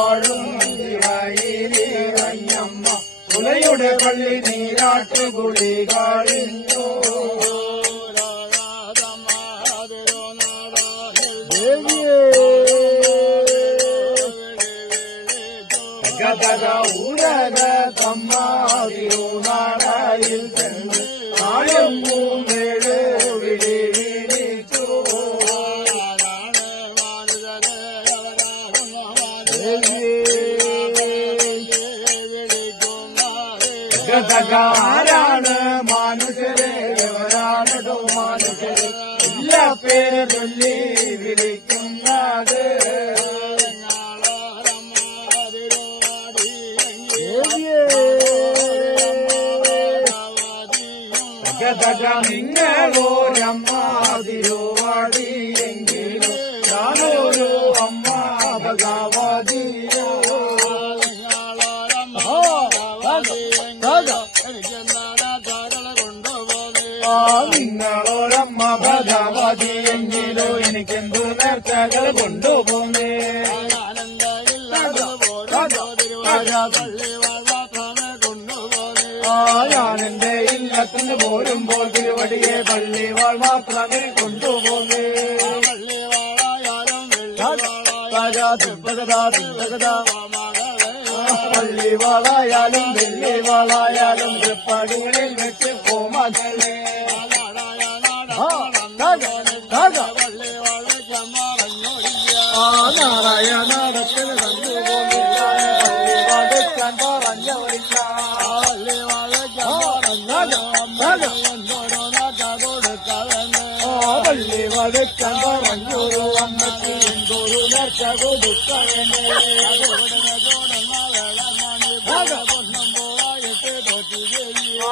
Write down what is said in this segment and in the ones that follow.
வாழும் ஐயம்மா. உலையுட பள்ளி நீராட்டு குளிகாலில் கதக ஊரக தம்மாதிரோ நாடாயில் சென்று ஆயம் பூமே ഗതകാരാണ് മനുഷ്യരെ എവരാണോ മനുഷ്യരെ എല്ലാ പേര് ചൊല്ലി വിളിക്കുന്നത്. ഗതക നിങ്ങളോ തിരുവാടിയെങ്കിലും നിങ്ങളോരമ്മ ഭഗവതിയെങ്കിലോ എനിക്കെന്തു നേർച്ചകൾ കൊണ്ടുപോന്നേ? ഇല്ലത്തിന് പോരുമ്പോൾ തിരുവടിയെ പള്ളിവാൾ മാത്രമേ കൊണ്ടുപോന്നേ. പള്ളിവാളായാലും വെള്ളിവാളായാലും പടികളിൽ ആ നാറായ നാടത്തിൽ കണ്ടുപോകില്ല പള്ളിവാടുക്കാൻ പറഞ്ഞവരില്ല ആ പള്ളിവാടുക്കാൻ പറഞ്ഞൊരു അമ്മയ്ക്ക് എന്തൊരു നേർച്ച കൊടുക്കണേ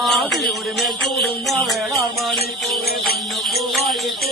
ആദിയുടെ മേൽ കൂടുന്ന വേളാർമാണി പൂവെ പൊന്നും പൂവായിട്ട്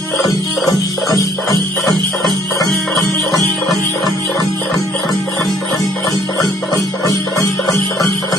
いいいいいいいい。